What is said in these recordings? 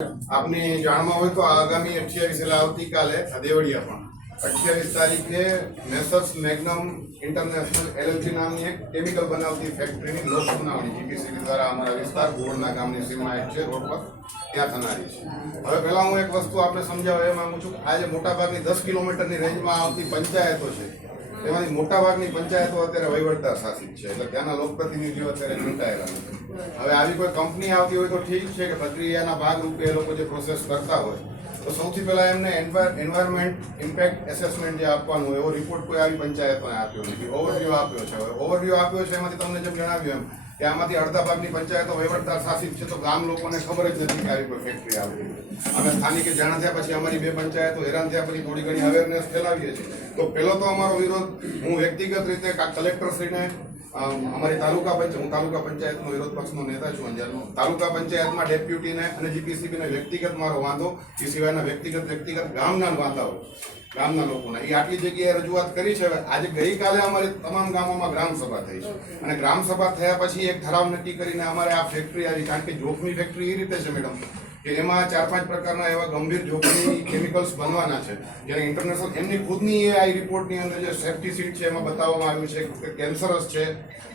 આપને જાણમાં હોય તો આગામી 28 એટલે આવતીકાલે દેવળિયા પણ 28 તારીખે મેસર્સ મેગ્નમ ઇન્ટરનેશનલ એલએલસી નામની એક કેમિકલ બનાવતી ફેક્ટરીની લોક સુનાવણી જીપીસીબી દ્વારા અમારા વિસ્તાર ગોળના ગામની સીમા એક છે રોડ પર ત્યાં થનારી છે. હવે પહેલા હું એક વસ્તુ આપણે સમજાવવા માંગુ છું કે આજે મોટાભાગની 10 કિલોમીટરની રેન્જમાં આવતી પંચાયતો છે તેમાંથી મોટાભાગની પંચાયતો અત્યારે વહીવટદાર શાસિત છે, એટલે ત્યાંના લોકપ્રતિનિધિઓ અત્યારે ચૂંટાયેલા નથી. હવે આવી કોઈ કંપની આવતી હોય તો ઠીક છે કે પ્રક્રિયાના ભાગરૂપે એ લોકો જે પ્રોસેસ કરતા હોય તો સૌથી પહેલા એમને એન્વાયરમેન્ટ ઇમ્પેક્ટ એસેસમેન્ટ જે આપવાનું હોય એવો રિપોર્ટ કોઈ આવી પંચાયતોને આપ્યો નથી. ઓવરવ્યૂ આપ્યો છે. હવે ઓવરવ્યૂ આપ્યો છે એમાંથી તમને જેમ જણાવ્યું એમ કે આમાંથી અડધા ભાગની પંચાયતો વહીવટદાર શાસિત છે, તો ગામ લોકોને ખબર જ નથી કે આવી કોઈ ફેક્ટરી આવતી. અમે સ્થાનિકે જાણ થયા પછી અમારી 2 પંચાયતો હેરાન થયા પછી થોડી ઘણી અવેરનેસ ફેલાવીએ છીએ. તો પહેલો તો અમારો વિરોધ હું વ્યક્તિગત રીતે કલેક્ટરશ્રીને અમારી તાલુકા પંચાયતનો વિરોધ પક્ષનો નેતા છું અંજારનો. તાલુકા પંચાયતમાં ડેપ્યુટીને અને જીપીસીબીને વ્યક્તિગત મારો વાંધો, એ સિવાયના વ્યક્તિગત ગામના વાંધાઓ ગામના લોકોના એ આટલી જગ્યાએ રજૂઆત કરી છે. આજે ગઈકાલે અમારી તમામ ગામોમાં ગ્રામસભા થઈ છે અને ગ્રામસભા થયા પછી એક ઠરાવ નક્કી કરીને અમારે આ ફેક્ટરી આવી, કારણ કે જોખમી ફેક્ટરી એ રીતે છે મેડમ કે એમાં 4-5 પ્રકારના એવા ગંભીર જોખમી કેમિકલ્સ બનવાના છે જેને ઇન્ટરનેશનલ એમની ખુદની આ રિપોર્ટની અંદર જે સેફ્ટી સીટ છે એમાં બતાવવામાં આવ્યું છે કે કેન્સરસ છે,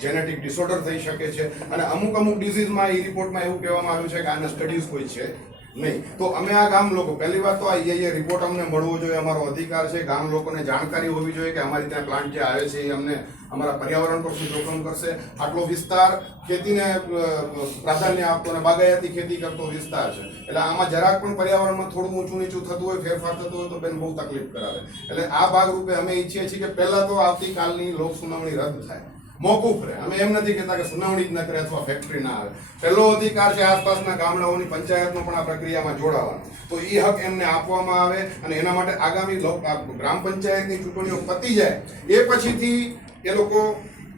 જેનેટિક ડિસઓર્ડર થઈ શકે છે અને અમુક ડિઝીઝમાં એ રિપોર્ટમાં એવું કહેવામાં આવ્યું છે કે આના સ્ટડીઝ કોઈ છે નહીં. તો અમે આ ગામ લોકો પહેલી વાત તો આ રિપોર્ટ અમને મળવો જોઈએ, અમારો અધિકાર છે. ગામ લોકોને જાણકારી હોવી જોઈએ કે અમારી ત્યાં પ્લાન્ટ જે આવે છે એ અમને અમારા પર્યાવરણ પર શું જોખમ કરશે. આટલો વિસ્તાર ખેતીને પ્રાધાન્ય આપતો અને બાગાયતી ખેતી કરતો વિસ્તાર છે, એટલે આમાં જરાક પણ પર્યાવરણમાં થોડું ઊંચું નીચું થતું હોય, ફેરફાર થતો હોય તો બેન બહુ તકલીફ કરાવે. એટલે આ ભાગરૂપે અમે ઈચ્છીએ છીએ કે પહેલા તો આવતીકાલની લોક સુનાવણી રદ થાય, મોકૂફ રહે. અમે એમ નથી કહેતા કે સુનાવણી જ ન કરે અથવા ફેક્ટરી ના આવે. પહેલો અધિકાર છે આસપાસના ગામડાઓની પંચાયતનો પણ આ પ્રક્રિયામાં જોડાવાનો, તો એ હક એમને આપવામાં આવે અને એના માટે આગામી ગ્રામ પંચાયતની ચૂંટણીઓ પતી જાય એ પછીથી એ લોકો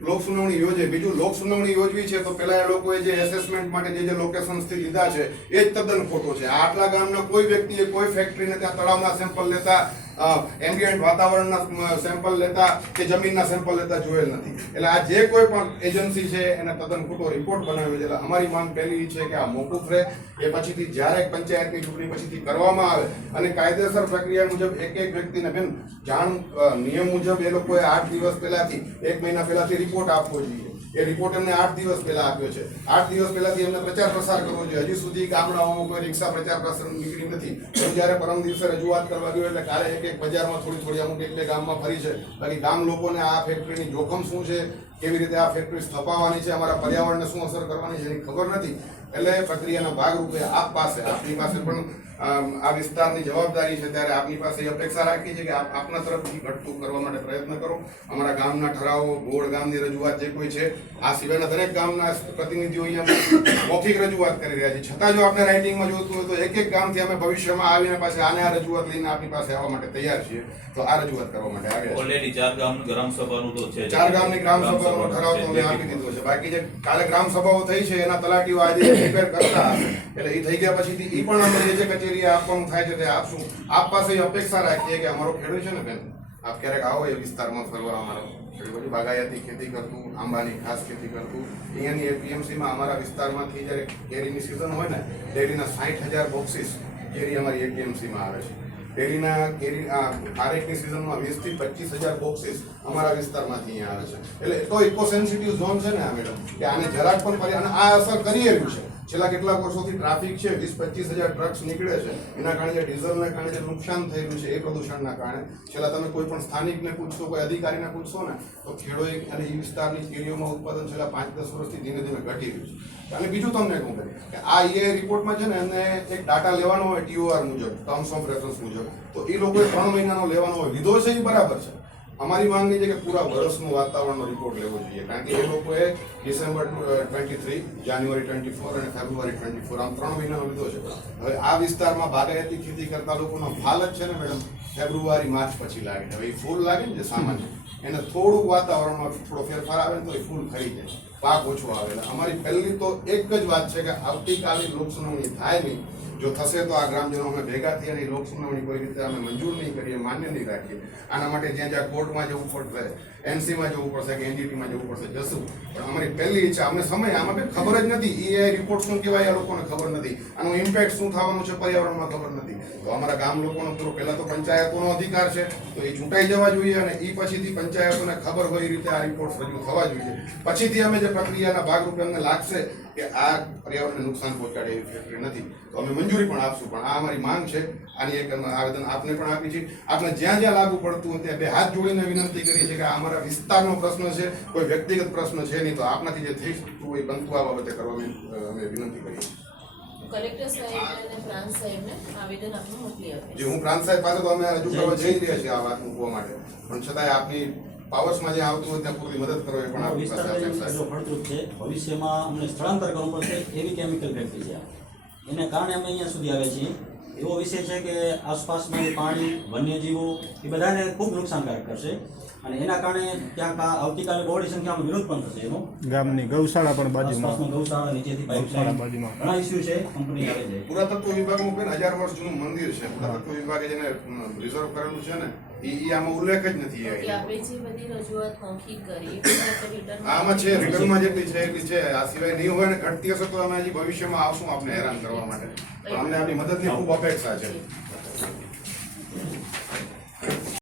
લોક સુનાવણી યોજે. બીજું, લોક સુનાવણી યોજવી છે તો પહેલા એ લોકોએ જે એસેસમેન્ટ માટે જે લોકેશન્સથી લીધા છે એ જ તદ્દન ખોટો છે. આટલા ગામના કોઈ વ્યક્તિએ કોઈ ફેક્ટરીને ત્યાં તળાવના સેમ્પલ લેતા, એમ્બિયન્ટ વાતાવરણના સેમ્પલ લેતા કે જમીનના સેમ્પલ લેતા જોયેલ નથી. એટલે આ જે કોઈ પણ એજન્સી છે એને તદ્દન ખોટો રિપોર્ટ બનાવ્યો છે. એટલે અમારી માંગ પહેલી છે કે આ મોકૂફ રહે. એ પછીથી જ્યારે પંચાયતની ચૂંટણી પછીથી કરવામાં આવે અને કાયદેસર પ્રક્રિયા મુજબ એક વ્યક્તિને બેન જાણ નિયમ મુજબ એ લોકોએ 8 દિવસ પહેલાથી 1 મહિના પહેલાથી રિપોર્ટ આપવો જોઈએ. એ રિપોર્ટ એમને 8 દિવસ પહેલા આપ્યો છે. 8 દિવસ પહેલાથી એમને પ્રચાર પ્રસાર કરવો જોઈએ. હજી સુધી ગામડાઓમાં કોઈ રિક્ષા પ્રચાર પ્રસાર નીકળી નથી. જ્યારે પરમ દિવસે રજૂઆત કરવા ગયો એટલે કાલે એક બજારમાં થોડી અમુક એટલે ગામમાં ફરી છે. બાકી ગામ લોકોને આ ફેક્ટરીની જોખમ શું છે, કેવી રીતે આ ફેક્ટરી સ્થપાવવાની છે, અમારા પર્યાવરણને શું અસર કરવાની છે એની ખબર નથી. એટલે પ્રક્રિયાના ભાગરૂપે આપની પાસે પણ આ વિસ્તારની જવાબદારી છે, ત્યારે આપની પાસે અપેક્ષા રાખી છે કે આપના તરફથી ઘટતું કરવા માટે પ્રયત્ન કરો. અમારા ગામના ઠરાવો, ગોળ ગામની રજૂઆત જે કોઈ છે, આ સિવાયના દરેક ગામના પ્રતિનિધિઓ અહીંયા મૌખિક રજૂઆત કરી રહ્યા છે. છતાં જો આપણે રાઇટિંગમાં જોતું હોય તો એક ગામથી અમે ભવિષ્યમાં આવીને પાછી આને આ રજૂઆત લઈને આપની પાસે આવવા માટે તૈયાર છીએ. તો આ રજૂઆત કરવા માટે આવ્યા ઓલરેડી 4 ગામની ગ્રામસભાનું તો છે, 4 ગામની ગ્રામસભાનો ઠરાવ તો અમે આપી દીધો છે. બાકી જે કાલે ગ્રામસભાઓ થઈ છે એના તલાટીઓ આજે પ્રિપેર કરતા એટલે એ થઈ ગયા પછીથી એ પણ અમે જે કચેરીએ આપવાનું થાય છે તે આપશું. આપ પાસે અપેક્ષા રાખીએ કે અમારો ખેડૂત છે ને બેન, આપ ક્યારેક આવો એ વિસ્તારમાં ફરવા. અમારો ખેડૂત બાગાયતી ખેતી કરતું, આંબાની ખાસ ખેતી કરતું, અહીંયાની એપીએમસીમાં અમારા વિસ્તારમાંથી જ્યારે કેરીની સિઝન હોય ને, ડેરીના 60,000 બોક્સીસ કેરી અમારી એપીએમસીમાં આવે છે. ડેરીના ખારેકની સિઝનમાં 20 થી 25,000 બોક્સીસ અમારા વિસ્તારમાંથી અહીંયા આવે છે. એટલે એટલો ઇકો સેન્સિટિવ ઝોન છે ને આ મેડમ કે આને જરાક પણ અને આ અસર કરી રહ્યું છે. છેલ્લા કેટલાક વર્ષોથી ટ્રાફિક છે, 20-25,000 ટ્રક્સ નીકળે છે, એના કારણે જે ડીઝલને કારણે જે નુકસાન થઈ રહ્યું છે એ પ્રદૂષણના કારણે. છેલ્લા તમે કોઈ પણ સ્થાનિકને પૂછશો, કોઈ અધિકારીને પૂછશો ને તો ખેડૂત અને એ વિસ્તારની કેરીઓમાં ઉત્પાદન છેલ્લા 5-10 વર્ષથી ધીમે ધીમે ઘટી રહ્યું છે. અને બીજું તમને કહું કે આ રિપોર્ટમાં છે ને એમને એક ડાટા લેવાનો હોય TOR મુજબ, ટર્મ્સ ઓફ રેફરન્સ મુજબ, તો એ લોકોએ 3 મહિનાનો લેવાનો હોય. લીધો છે એ બરાબર છે. અમારી માંગણી છે કે પૂરા વર્ષનું વાતાવરણનો રિપોર્ટ લેવો જોઈએ, કારણ કે એ લોકોએ ડિસેમ્બર 23, જાન્યુઆરી 24 અને ફેબ્રુઆરી 24 આમ 3 મહિનાનો લીધો છે. હવે આ વિસ્તારમાં બાગાયતી ખેતી કરતા લોકોનો હાલ જ છે ને મેડમ ફેબ્રુઆરી-માર્ચ પછી લાગે. હવે એ ફૂલ લાગે ને જે સામાન્ય એને થોડુંક વાતાવરણમાં થોડો ફેરફાર આવે ને તો એ ફૂલ ખરી જાય, પાક ઓછો આવે. અમારી પહેલી તો એક જ વાત છે કે આવતીકાલે લોક સુનાવણી થાય નહીં. જો થશે તો આ ગ્રામજનો અમે ભેગા થઈ અને લોક સુનાવણી કોઈ રીતે અમે મંજૂર નહીં કરીએ, માન્ય નહીં રાખીએ. આના માટે જ્યાં કોર્ટમાં જવું પડશે એનસીમાં જવું પડશે કે એનજીટીમાં જવું પડશે, જશું. પણ અમારી પહેલી ઈચ્છા, અમને સમય આમાં કંઈ ખબર જ નથી. એ રિપોર્ટ શું કહેવાય આ લોકોને ખબર નથી. આનું ઇમ્પેક્ટ શું થવાનું છે પર્યાવરણમાં ખબર નથી. તો અમારા ગામ લોકોનો પૂરો પહેલા તો પંચાયતોનો અધિકાર છે, તો એ ચૂંટાઈ જવા જોઈએ અને એ પછીથી પંચાયતોને ખબર હોય એ રીતે આ રિપોર્ટ રજૂ થવા જોઈએ. પછીથી અમે જે પ્રક્રિયાના ભાગરૂપે અમને લાગશે કે આ પર્યાવરણને નુકસાન પહોંચાડે એવી ફેક્ટરી નથી, તો અમે મંજૂરી પણ આપશું. પણ આ અમારી માંગ છે. આની એક અમે આવેદન આપને પણ આપી છે. આપણે જ્યાં જ્યાં લાગુ પડતું હોય ત્યાં બે હાથ જોડીને વિનંતી કરી છે કે આ અમારા વિસ્તારનો પ્રશ્ન છે, કોઈ વ્યક્તિગત પ્રશ્ન છે નહીં. તો આપનાથી જે થઈ શકતું હોય બનતું આ બાબતે કરવા અમે વિનંતી કરીએ છીએ. કલેક્ટર સાહેબ અને પ્રાંત સાહેબને આવેદન આપનું મોકલી આપે. જે હું પ્રાંત સાહેબ પાસે તો અમે રજૂ કરવા જઈ રહ્યા છીએ આ વાત મૂકવા માટે, પણ છતાંય આપની પાવર્સમાં જે આવતું હોય ત્યાં પૂરી મદદ કરો એ પણ આપણી પાસે અપેક્ષા છે. ફળદ્રુપ છે. ભવિષ્યમાં અમને સ્થળાંતર કરવું પડશે એવી કેમિકલ ફેક્ટરી છે. એને કારણે અમે અહીંયા સુધી આવ્યા છીએ. એવો વિષય છે કે આસપાસનું પાણી, વન્યજીવો એ બધાને ખૂબ નુકસાનકારક કરશે અને એના કારણે ક્યાંક આવતીકાલે બહોળી સંખ્યામાં વિરોધ પણ થશે. એનો ગામની ગૌશાળા પણ બાજુમાં, આસપાસમાં ગૌશાળા, નીચેથી ગૌશાળા પાઇપલાઇન, બાજુમાં. ઘણા ઇસ્યુ છે. કંપની આવે છે. પુરાતત્વ વિભાગનું પણ 1000 વર્ષ જૂનું મંદિર છે. પુરાતત્વ વિભાગે જેને રિઝર્વ કરેલું છે ને એ આમાં ઉલ્લેખ જ નથી. કે આપણે જે બધી રજૂઆત મૌખિક કરી રિટર્ન આમાં છે, રિટર્નમાં જેટલી છે એટલી છે. આ સિવાય નહીં હોય ને ઘટતી હશે તો અમે હજી ભવિષ્યમાં આવશું આપને હેરાન કરવા માટે. પણ અમને આપની મદદની ખૂબ અપેક્ષા છે.